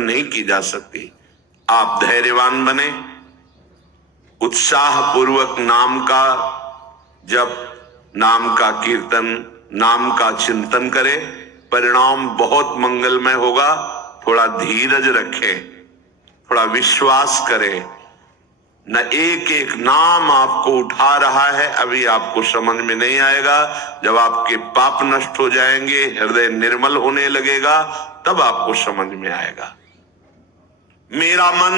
नहीं की जा सकती। आप धैर्यवान बने, उत्साह पूर्वक नाम का जप, नाम का कीर्तन, नाम का चिंतन करें, परिणाम बहुत मंगलमय होगा। थोड़ा धीरज रखें, थोड़ा विश्वास करें। न एक एक नाम आपको उठा रहा है, अभी आपको समझ में नहीं आएगा। जब आपके पाप नष्ट हो जाएंगे, हृदय निर्मल होने लगेगा, तब आपको समझ में आएगा। मेरा मन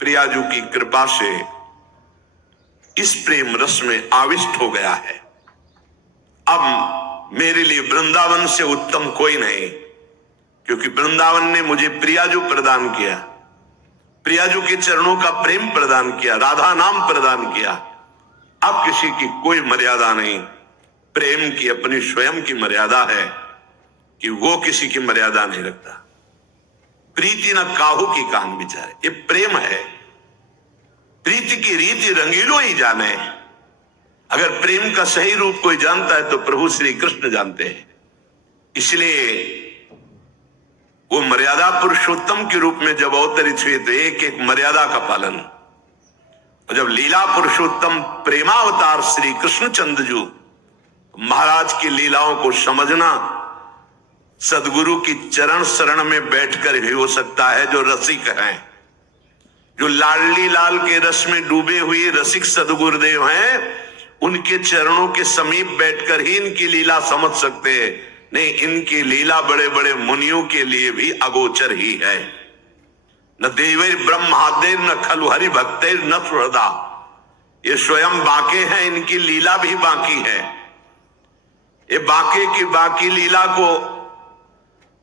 प्रियाजू की कृपा से इस प्रेम रस में आविष्ट हो गया है। अब मेरे लिए वृंदावन से उत्तम कोई नहीं, क्योंकि वृंदावन ने मुझे प्रियाजू प्रदान किया, प्रियाजू के चरणों का प्रेम प्रदान किया, राधा नाम प्रदान किया। अब किसी की कोई मर्यादा नहीं। प्रेम की अपनी स्वयं की मर्यादा है कि वो किसी की मर्यादा नहीं रखता। प्रीति न काहू की कान बिचारे, ये प्रेम है। प्रीति की रीति रंगीलो ही जाने। अगर प्रेम का सही रूप कोई जानता है तो प्रभु श्री कृष्ण जानते हैं। इसलिए वो मर्यादा पुरुषोत्तम के रूप में जब अवतरित हुए तो एक एक मर्यादा का पालन। और जब लीला पुरुषोत्तम प्रेमावतार श्री कृष्णचंद्र जी, महाराज की लीलाओं को समझना सदगुरु की चरण शरण में बैठकर ही हो सकता है। जो रसिक हैं, जो लाडली लाल के रस में डूबे हुए रसिक सदगुरुदेव हैं, उनके चरणों के समीप बैठकर ही इनकी लीला समझ सकते हैं। नहीं, इनकी लीला बड़े बड़े मुनियों के लिए भी अगोचर ही है। न देवैर ब्रह्मादेर न खलु हरि भक्तेर न सुहृदा। ये स्वयं बाके हैं, इनकी लीला भी बाकी है। ये बाके की बाकी लीला को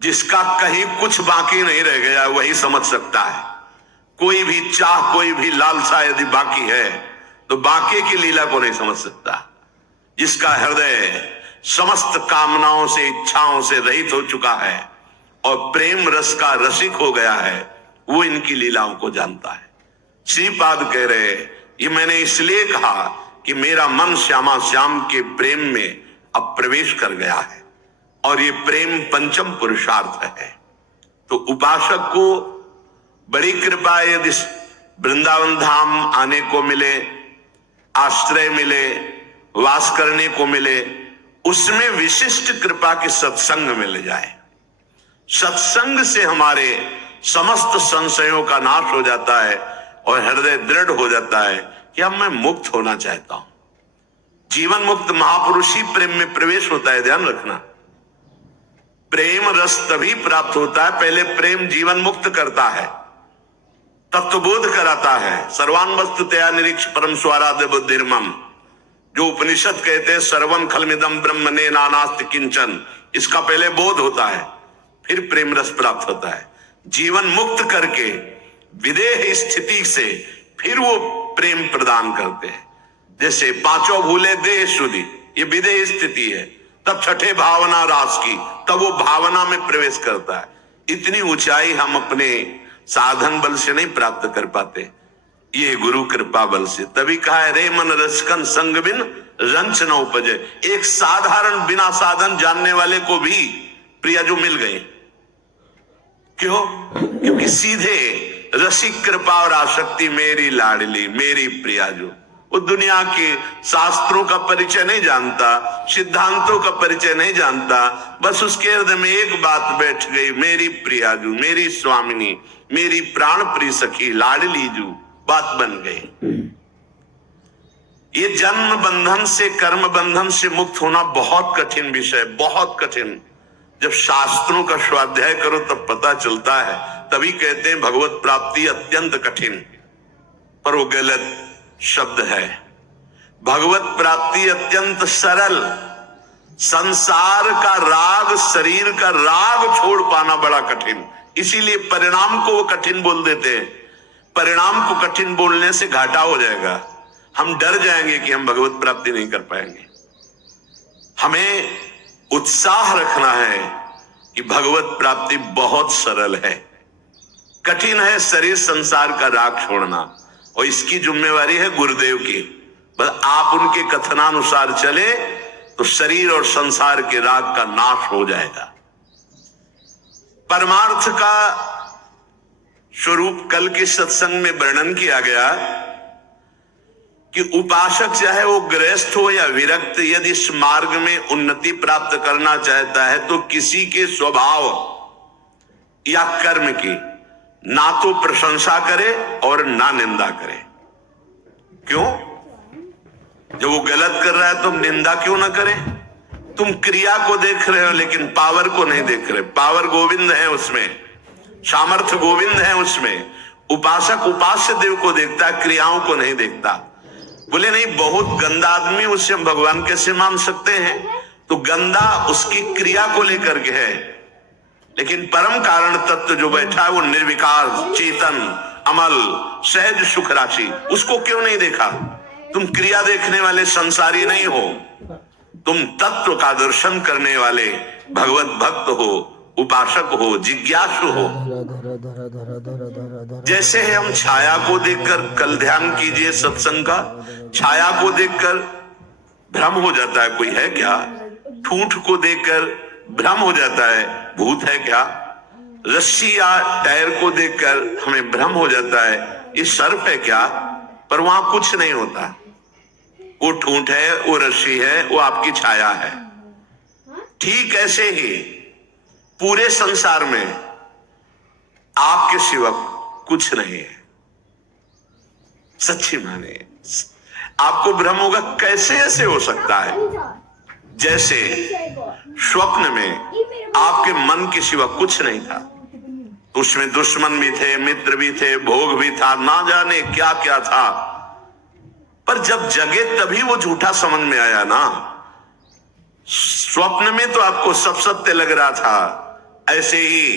जिसका कहीं कुछ बाकी नहीं रह गया वही समझ सकता है। कोई भी चाह, कोई भी लालसा यदि बाकी है तो बाके की लीला को नहीं समझ सकता। जिसका हृदय समस्त कामनाओं से, इच्छाओं से रहित हो चुका है और प्रेम रस का रसिक हो गया है, वो इनकी लीलाओं को जानता है। श्रीपाद कह रहे, ये मैंने इसलिए कहा कि मेरा मन श्यामा श्याम के प्रेम में अब प्रवेश कर गया है और ये प्रेम पंचम पुरुषार्थ है। तो उपासक को बड़ी कृपा यदि वृंदावन धाम आने को मिले, आश्रय मिले, वास करने को मिले, उसमें विशिष्ट कृपा के सत्संग मिल जाए। सत्संग से हमारे समस्त संशयों का नाश हो जाता है और हृदय दृढ़ हो जाता है कि अब मैं मुक्त होना चाहता हूं। जीवन मुक्त महापुरुष ही प्रेम में प्रवेश होता है, ध्यान रखना। प्रेम रस तभी प्राप्त होता है, पहले प्रेम जीवन मुक्त करता है, तत्वबोध कराता है। सर्वान वस्तु तया निरीक्ष परम स्वाराध्य बुद्धिर्मम, जो उपनिषद कहते हैं सर्वम खलमिदम ब्रह्मणे नानास्ति किंचन, इसका पहले बोध होता है, फिर प्रेम रस प्राप्त होता है। जीवन मुक्त करके विदेह स्थिति से फिर वो प्रेम प्रदान करते हैं। जैसे पांचों भूले देह शुद्धि, ये विदेह स्थिति है। तब छठे भावना रास की, तब वो भावना में प्रवेश करता है। इतनी ऊंचाई हम अपने साधन बल से नहीं प्राप्त कर पाते, ये गुरु कृपा बल से। तभी कहा है, रे मन रसकन संग बिन रंच न उपजे। एक साधारण बिना साधन जानने वाले को भी प्रियाजू मिल गए। क्यों? क्योंकि सीधे रसिक कृपा और आसक्ति मेरी लाडली, मेरी प्रियाजू। वो दुनिया के शास्त्रों का परिचय नहीं जानता, सिद्धांतों का परिचय नहीं जानता, बस उसके हृदय में एक बात बैठ गई, मेरी प्रियाजू, मेरी स्वामिनी, मेरी प्राण प्रिय सखी लाडली जू, बात बन गई। ये जन्म बंधन से, कर्म बंधन से मुक्त होना बहुत कठिन विषय, बहुत कठिन। जब शास्त्रों का स्वाध्याय करो तब पता चलता है। तभी कहते हैं भगवत प्राप्ति अत्यंत कठिन, पर वो गलत शब्द है। भगवत प्राप्ति अत्यंत सरल। संसार का राग, शरीर का राग छोड़ पाना बड़ा कठिन। इसीलिए परिणाम को वो कठिन बोल देते हैं। परिणाम को कठिन बोलने से घाटा हो जाएगा, हम डर जाएंगे कि हम भगवत प्राप्ति नहीं कर पाएंगे। हमें उत्साह रखना है कि भगवत प्राप्ति बहुत सरल है। कठिन है शरीर संसार का राग छोड़ना, और इसकी जिम्मेवारी है गुरुदेव की। बस आप उनके कथनानुसार चले तो शरीर और संसार के राग का नाश हो जाएगा। परमार्थ का स्वरूप कल के सत्संग में वर्णन किया गया कि उपासक चाहे वो गृहस्थ हो या विरक्त, यदि इस मार्ग में उन्नति प्राप्त करना चाहता है तो किसी के स्वभाव या कर्म की ना तो प्रशंसा करे और ना निंदा करे। क्यों? जब वो गलत कर रहा है तो निंदा क्यों ना करें? तुम क्रिया को देख रहे हो लेकिन पावर को नहीं देख रहे। पावर गोविंद है उसमें, सामर्थ्य गोविंद है उसमें। उपासक उपास्य देव को देखता है, क्रियाओं को नहीं देखता। बोले नहीं, बहुत गंदा आदमी, उससे हम भगवान कैसे मान सकते हैं? तो गंदा उसकी क्रिया को लेकर के है, लेकिन परम कारण तत्व जो बैठा है वो निर्विकार, चेतन, अमल, सहज सुख राशि, उसको क्यों नहीं देखा? तुम क्रिया देखने वाले संसारी नहीं हो, तुम तत्व का दर्शन करने वाले भगवत भक्त हो, उपासक हो, जिज्ञासु हो। जैसे है हम छाया को देखकर, कल ध्यान कीजिए सत्संग का, छाया को देखकर भ्रम हो जाता है कोई है क्या? ठूंठ को देखकर भ्रम हो जाता है भूत है क्या? रस्सी या टायर को देखकर हमें भ्रम हो जाता है ये सर्प है क्या? पर वहां कुछ नहीं होता। वो ठूंठ है, वो रस्सी है, वो आपकी छाया है। ठीक ऐसे ही पूरे संसार में आपके सिवा कुछ नहीं है। सच्ची माने आपको भ्रम होगा, कैसे ऐसे हो सकता है? जैसे स्वप्न में आपके मन के सिवा कुछ नहीं था, उसमें दुश्मन भी थे, मित्र भी थे, भोग भी था, ना जाने क्या क्या था। पर जब जगे तभी वो झूठा समझ में आया ना। स्वप्न में तो आपको सब सत्य लग रहा था, ऐसे ही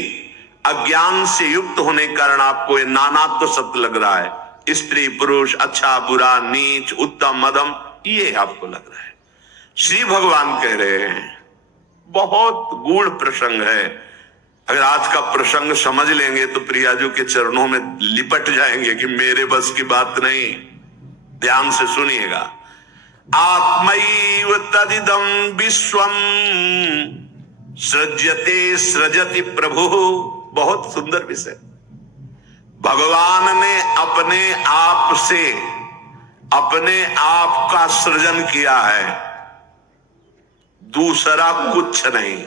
अज्ञान से युक्त होने के कारण आपको ये नानात्व तो सत्य लग रहा है। स्त्री पुरुष, अच्छा बुरा, नीच उत्तम मध्यम, ये आपको लग रहा है। श्री भगवान कह रहे हैं, बहुत गूढ़ प्रसंग है। अगर आज का प्रसंग समझ लेंगे तो प्रियाजू के चरणों में लिपट जाएंगे कि मेरे बस की बात नहीं। ध्यान से सुनिएगा। आत्मैव तदिदं विश्वम सृज्यते सृजति प्रभु। बहुत सुंदर विषय। भगवान ने अपने आप से अपने आप का सृजन किया है, दूसरा कुछ नहीं।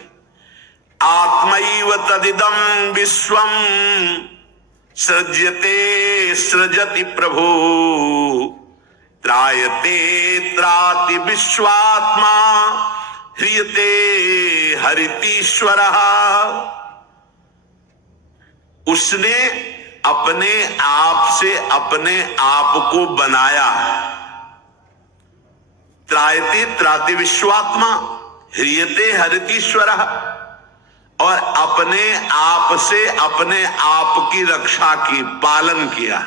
आत्मैव तदिदं विश्वम सृज्यते सृजति प्रभु। त्रायते त्राति विश्वात्मा ह्रियते हरितीश्वरः। उसने अपने आप से अपने आप को बनाया। त्रायते त्राति विश्वात्मा ह्रियते हरितीश्वरः। और अपने आप से अपने आप की रक्षा की, पालन किया।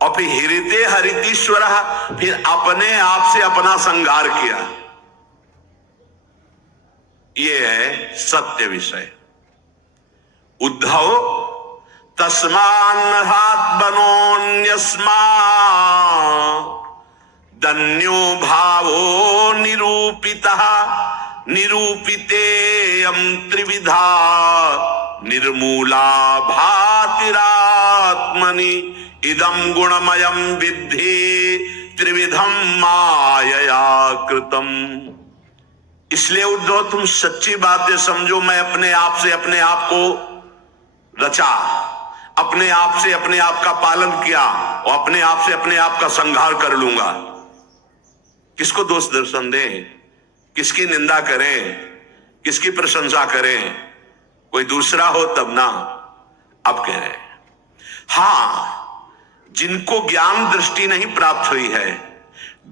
और फिर ह्रियते हरितीश्वरः, फिर अपने आप से अपना संहार किया। ये है सत्य विषय। उद्धव तस्मान्नहात् बनोन्यस्मा दन्यो भावो निरूपितः। निरूपितेयं त्रिविधा निर्मूला भातिरात्मनि। इदं गुणमयं विद्धि त्रिविधं मायया कृतम्। इसलिए उद्धव तुम सच्ची बातें समझो। मैं अपने आप से अपने आप को रचा, अपने आप से अपने आप का पालन किया और अपने आप से अपने आप का संहार कर लूंगा। किसको दोष दर्शन दें, किसकी निंदा करें, किसकी प्रशंसा करें? कोई दूसरा हो तब ना। अब कह रहे हैं हां, जिनको ज्ञान दृष्टि नहीं प्राप्त हुई है,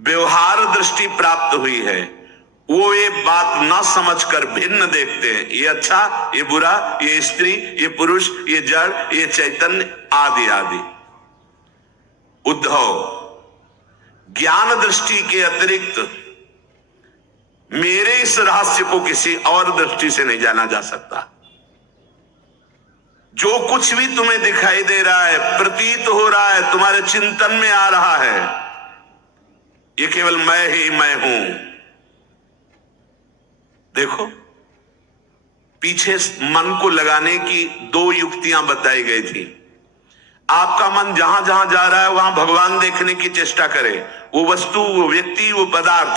व्यवहार दृष्टि प्राप्त हुई है, वो ये बात ना समझकर भिन्न देखते हैं। ये अच्छा, ये बुरा, ये स्त्री, ये पुरुष, ये जड़, ये चैतन्य, आदि आदि। उद्धव, ज्ञान दृष्टि के अतिरिक्त मेरे इस रहस्य को किसी और दृष्टि से नहीं जाना जा सकता। जो कुछ भी तुम्हें दिखाई दे रहा है, प्रतीत हो रहा है, तुम्हारे चिंतन में आ रहा है, ये केवल मैं ही मैं हूं। देखो, पीछे मन को लगाने की दो युक्तियां बताई गई थी। आपका मन जहां जहां जा रहा है वहां भगवान देखने की चेष्टा करे। वो वस्तु, वो व्यक्ति, वो पदार्थ,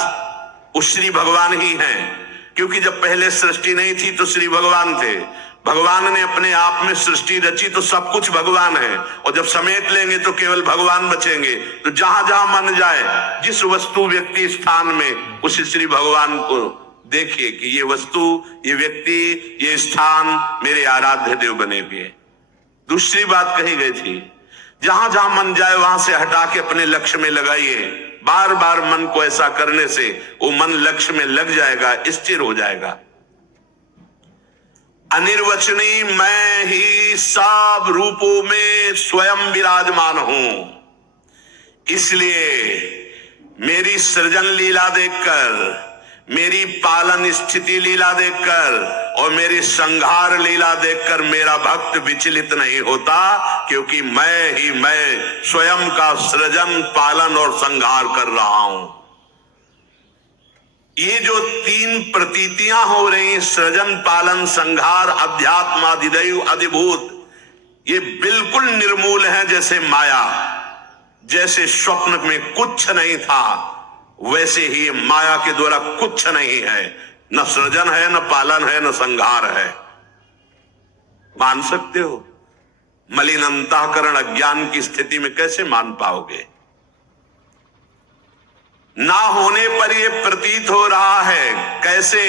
वो श्री भगवान ही है। क्योंकि जब पहले सृष्टि नहीं थी तो श्री भगवान थे। भगवान ने अपने आप में सृष्टि रची तो सब कुछ भगवान है, और जब समेट लेंगे तो केवल भगवान बचेंगे। तो जहां जहां मन जाए, जिस वस्तु, व्यक्ति, स्थान में उस श्री भगवान को देखिए कि ये वस्तु, ये व्यक्ति, ये स्थान मेरे आराध्य देव बने हुए। दूसरी बात कही गई थी, जहां जहां मन जाए वहां से हटा के अपने लक्ष्य में लगाइए। बार बार मन को ऐसा करने से वो मन लक्ष्य में लग जाएगा, स्थिर हो जाएगा। अनिर्वचनीय मैं ही सब रूपों में स्वयं विराजमान हूं। इसलिए मेरी सृजन लीला देखकर, मेरी पालन स्थिति लीला देखकर और मेरी संहार लीला देखकर मेरा भक्त विचलित नहीं होता, क्योंकि मैं ही मैं स्वयं का सृजन, पालन और संहार कर रहा हूं। ये जो तीन प्रतीतियां हो रही, सृजन, पालन, संहार, अध्यात्म, अधिदैव, अधिभूत, ये बिल्कुल निर्मूल है। जैसे माया, जैसे स्वप्न में कुछ नहीं था, वैसे ही माया के द्वारा कुछ नहीं है। न सृजन है, न पालन है, न संहार है। मान सकते हो? मलिन अंतःकरण अज्ञान की स्थिति में कैसे मान पाओगे? ना होने पर यह प्रतीत हो रहा है। कैसे?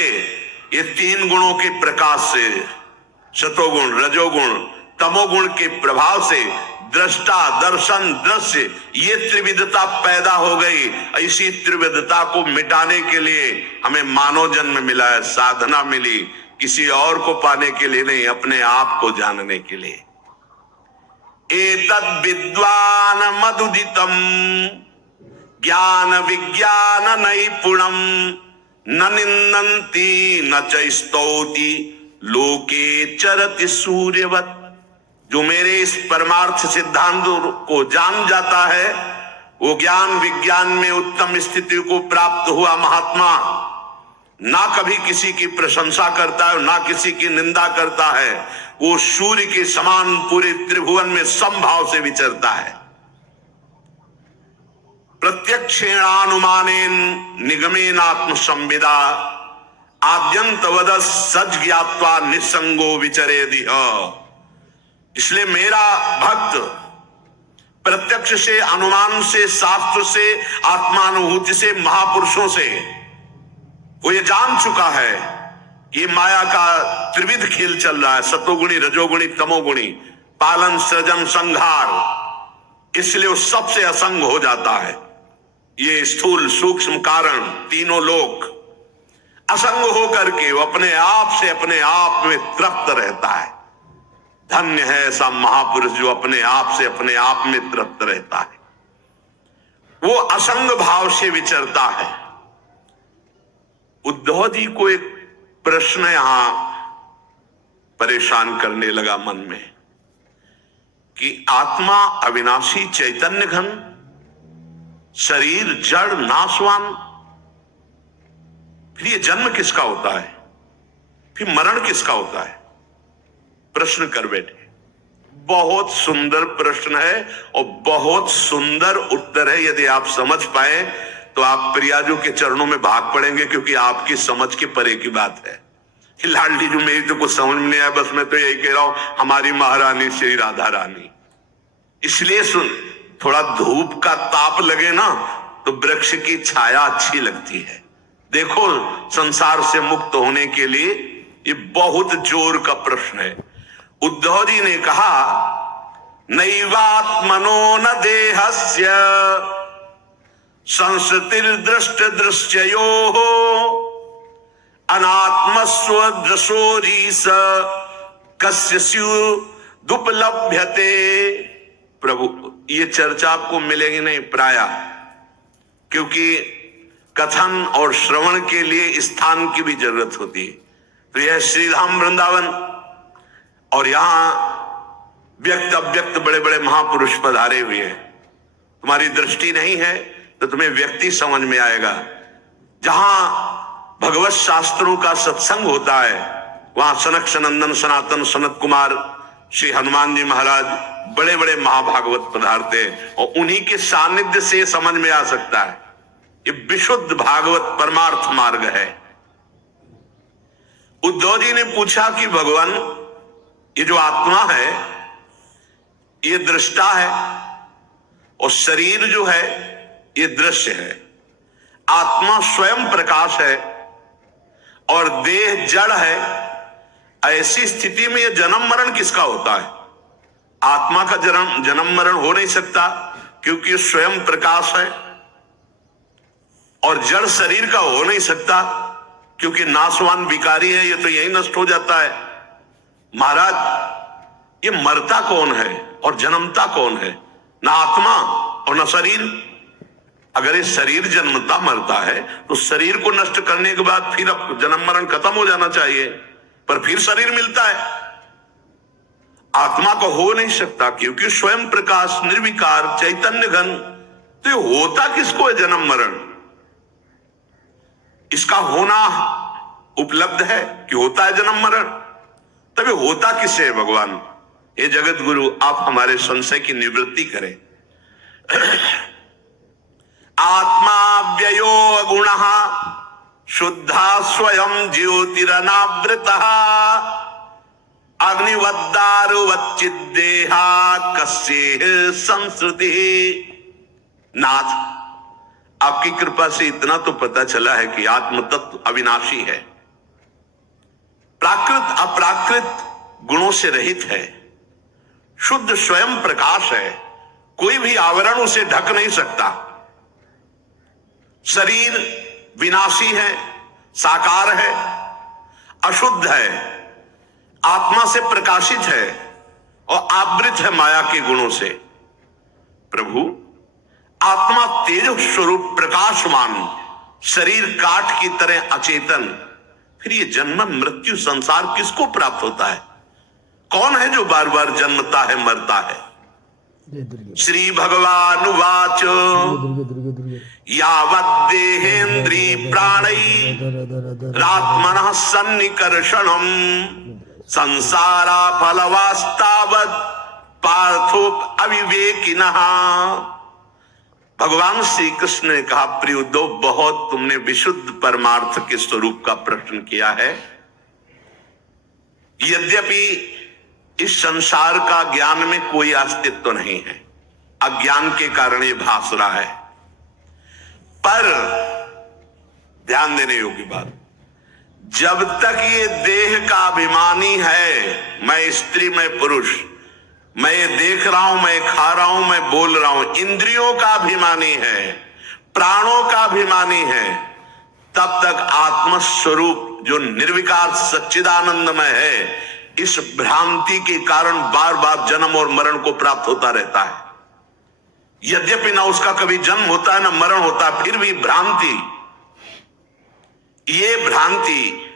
ये तीन गुणों के प्रकाश से, सतोगुण, रजोगुण, तमोगुण के प्रभाव से दृष्टा, दर्शन, दृश्य, ये त्रिविधता पैदा हो गई। इसी त्रिविधता को मिटाने के लिए हमें मानव जन्म मिला है, साधना मिली, किसी और को पाने के लिए नहीं, अपने आप को जानने के लिए। एतद् विद्वान मदुदितम ज्ञान विज्ञान नैपुणम न निन्दन्ति न च स्तौति लोके चरति सूर्यवत्। जो मेरे इस परमार्थ सिद्धांत को जान जाता है, वो ज्ञान विज्ञान में उत्तम स्थिति को प्राप्त हुआ महात्मा ना कभी किसी की प्रशंसा करता है, ना किसी की निंदा करता है। वो सूर्य के समान पूरे त्रिभुवन में समभाव से विचरता है। प्रत्यक्षेणानुमानेन निगमेनात्म संविदा आद्यंतवद सज ज्ञात्वा निसंगो विचरेदिह। इसलिए मेरा भक्त प्रत्यक्ष से, अनुमान से, शास्त्र से, आत्मानुभूति से, महापुरुषों से वो ये जान चुका है कि माया का त्रिविध खेल चल रहा है, सतोगुणी, रजोगुणी, तमोगुणी, पालन, सृजन, संहार। इसलिए वो सबसे असंग हो जाता है। ये स्थूल, सूक्ष्म कारण, तीनों लोक असंग होकर के वो अपने आप में तृप्त रहता है। धन्य है ऐसा महापुरुष जो अपने आप से अपने आप में तृप्त रहता है, वो असंग भाव से विचरता है। उद्धव जी को एक प्रश्न यहां परेशान करने लगा मन में कि आत्मा अविनाशी चैतन्य घन, शरीर जड़ नाशवान, फिर ये जन्म किसका होता है, फिर मरण किसका होता है? प्रश्न कर बैठे। बहुत सुंदर प्रश्न है और बहुत सुंदर उत्तर है। यदि आप समझ पाए तो आप प्रियाजू के चरणों में भाग पड़ेंगे, क्योंकि आपकी समझ के परे की बात है। लाडली जो मेरी तो कुछ समझ में नहीं आया, बस मैं तो यही कह रहा हूं, हमारी महारानी श्री राधा रानी। इसलिए सुन, थोड़ा धूप का ताप लगे ना तो वृक्ष की छाया अच्छी लगती है। देखो, संसार से मुक्त होने के लिए ये बहुत जोर का प्रश्न है। उद्धव जी ने कहा, नैवात्मनो न देहस्य संसतिर्दृष्ट दृश्ययोः अनात्मस्व दृशोरीस कस्य स्युदुपलभ्यते। प्रभु, ये चर्चा आपको मिलेगी नहीं प्राय, क्योंकि कथन और श्रवण के लिए स्थान की भी जरूरत होती है। तो यह श्रीधाम वृंदावन, और यहां व्यक्त अव्यक्त बड़े बड़े महापुरुष पधारे हुए हैं। तुम्हारी दृष्टि नहीं है तो तुम्हें व्यक्ति समझ में आएगा। जहां भगवत शास्त्रों का सत्संग होता है वहां सनक सनंदन सनातन सनत कुमार श्री हनुमान जी महाराज बड़े बड़े महाभागवत पधारते, और उन्हीं के सानिध्य से समझ में आ सकता है ये विशुद्ध भागवत परमार्थ मार्ग है। उद्धव जी ने पूछा कि भगवान, ये जो आत्मा है ये दृष्टा है और शरीर जो है ये दृश्य है। आत्मा स्वयं प्रकाश है और देह जड़ है। ऐसी स्थिति में ये जन्म मरण किसका होता है? आत्मा का जन्म मरण हो नहीं सकता, क्योंकि स्वयं प्रकाश है। और जड़ शरीर का हो नहीं सकता, क्योंकि नाशवान विकारी है, ये तो यही नष्ट हो जाता है। महाराज, ये मरता कौन है और जन्मता कौन है? ना आत्मा और ना शरीर। अगर ये शरीर जन्मता मरता है तो शरीर को नष्ट करने के बाद फिर अब जन्म मरण खत्म हो जाना चाहिए, पर फिर शरीर मिलता है। आत्मा को हो नहीं सकता, क्योंकि स्वयं प्रकाश निर्विकार चैतन्य घन। तो ये होता किसको है जन्म मरण? इसका होना उपलब्ध है कि होता है जन्म मरण, तभी होता किससे है भगवान? हे जगत गुरु, आप हमारे संशय की निवृत्ति करें। आत्मा व्ययो गुणः शुद्धा स्वयं ज्योतिरनावृतः अग्निवद्दारुवच्चिद्देहा कस्येह संसृति। नाथ, आपकी कृपा से इतना तो पता चला है कि आत्म तत्व अविनाशी है, प्राकृत अप्राकृत गुणों से रहित है, शुद्ध स्वयं प्रकाश है, कोई भी आवरण उसे ढक नहीं सकता। शरीर विनाशी है, साकार है, अशुद्ध है, आत्मा से प्रकाशित है और आवृत है माया के गुणों से। प्रभु, आत्मा तेज स्वरूप प्रकाशमान, शरीर काठ की तरह अचेतन, फिर ये जन्म मृत्यु संसार किसको प्राप्त होता है? कौन है जो बार बार जन्मता है मरता है? श्री भगवान वाच यावद्देहेन्द्री प्राणै रात्मनः सन्निकर्षणम् संसारा फलवास्तावत् पार्थो अविवेकिनः। भगवान श्री कृष्ण ने कहा, प्रिय उद्धव, बहुत तुमने विशुद्ध परमार्थ के स्वरूप का प्रश्न किया है। यद्यपि इस संसार का ज्ञान में कोई अस्तित्व नहीं है, अज्ञान के कारण ये भास रहा है, पर ध्यान देने योग्य बात, जब तक ये देह का अभिमानी है, मैं स्त्री मैं पुरुष, मैं ये देख रहा हूं, मैं खा रहा हूं, मैं बोल रहा हूं, इंद्रियों का अभिमानी है, प्राणों का अभिमानी है, तब तक आत्मस्वरूप जो निर्विकार सच्चिदानंदमय है, इस भ्रांति के कारण बार बार जन्म और मरण को प्राप्त होता रहता है। यद्यपि ना उसका कभी जन्म होता है ना मरण होता है, फिर भी भ्रांति, ये भ्रांति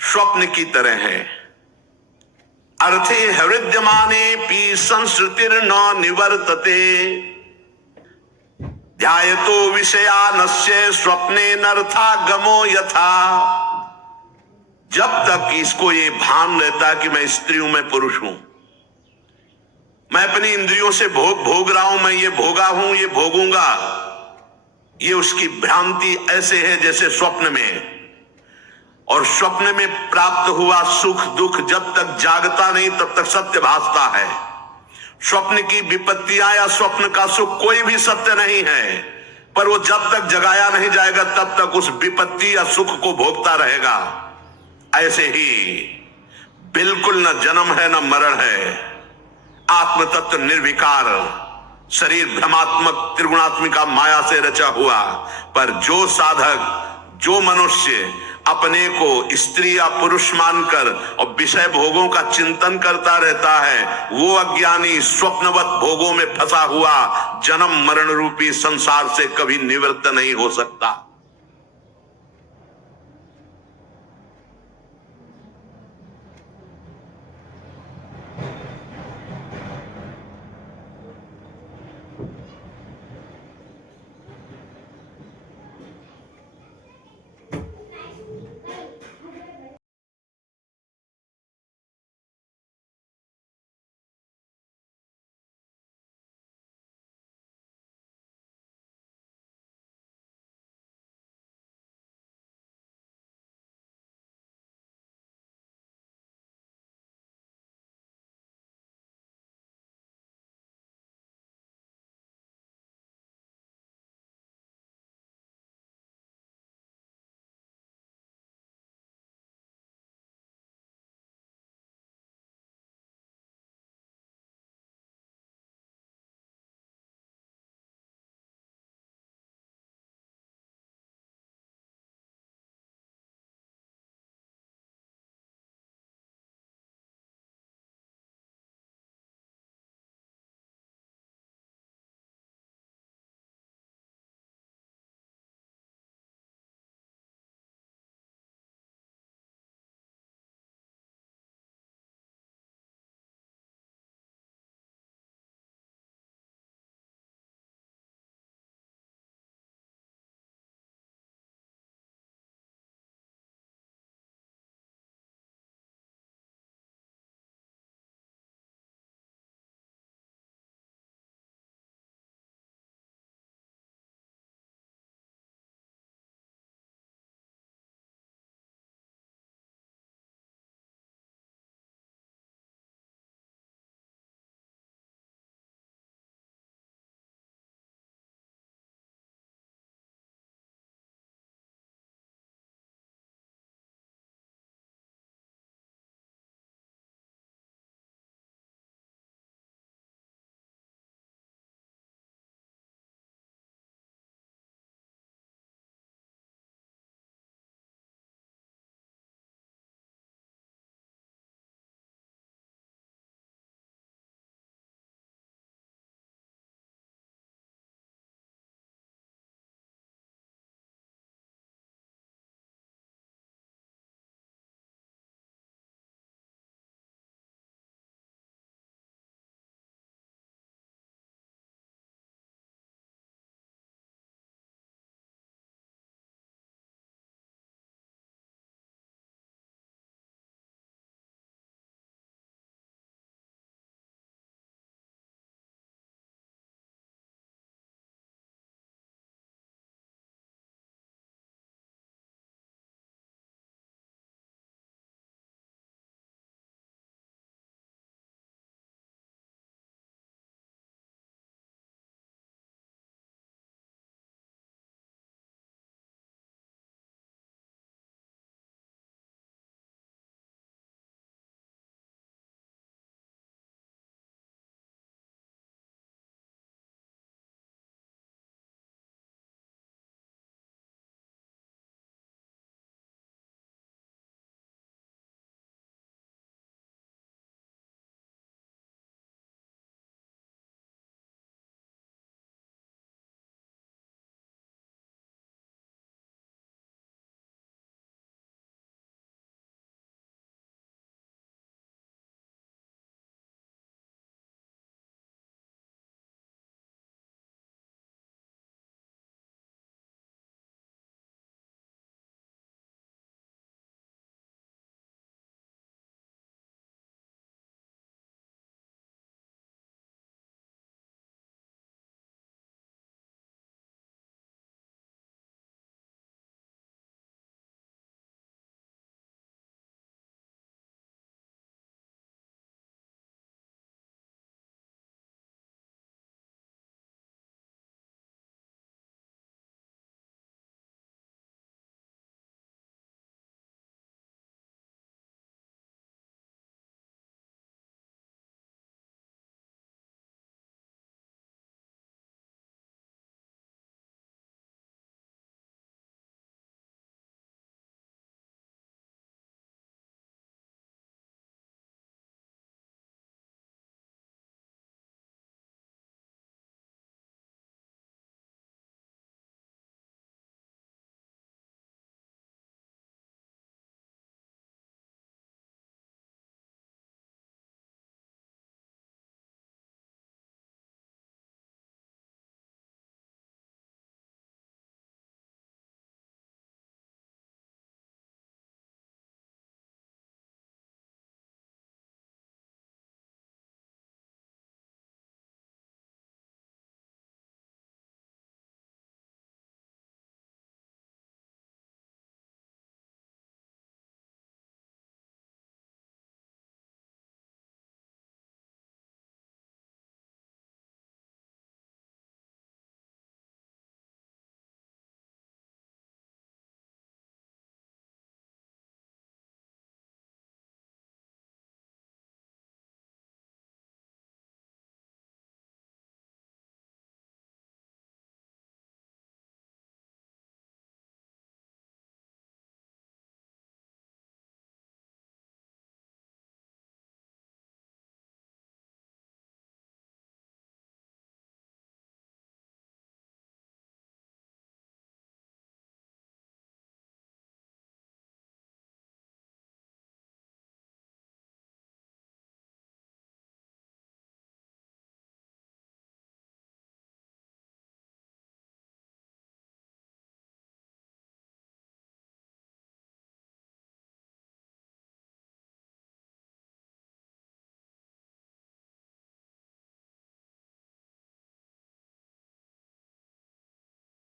स्वप्न की तरह है। अर्थे हृद्यमाने पी संस्कृतिर न निवर्तते ध्यायतो विषयानस्य स्वप्ने नर्था गमो यथा। जब तक इसको ये भान रहता है कि मैं स्त्री हूं, मैं पुरुष हूं, मैं अपनी इंद्रियों से भोग रहा हूं, मैं ये भोगा हूं, ये भोगूंगा, ये उसकी भ्रांति ऐसे है जैसे स्वप्न में। और स्वप्न में प्राप्त हुआ सुख दुख जब तक जागता नहीं तब तक सत्य भासता है। स्वप्न की विपत्तियां या स्वप्न का सुख कोई भी सत्य नहीं है, पर वो जब तक जगाया नहीं जाएगा तब तक उस विपत्ति या सुख को भोगता रहेगा। ऐसे ही बिल्कुल न जन्म है न मरण है, आत्म तत्व निर्विकार, शरीर भ्रमात्मक त्रिगुणात्मिका माया से रचा हुआ। पर जो साधक, जो मनुष्य अपने को स्त्री या पुरुष मानकर और विषय भोगों का चिंतन करता रहता है, वो अज्ञानी स्वप्नवत भोगों में फंसा हुआ जन्म मरण रूपी संसार से कभी निवृत्त नहीं हो सकता।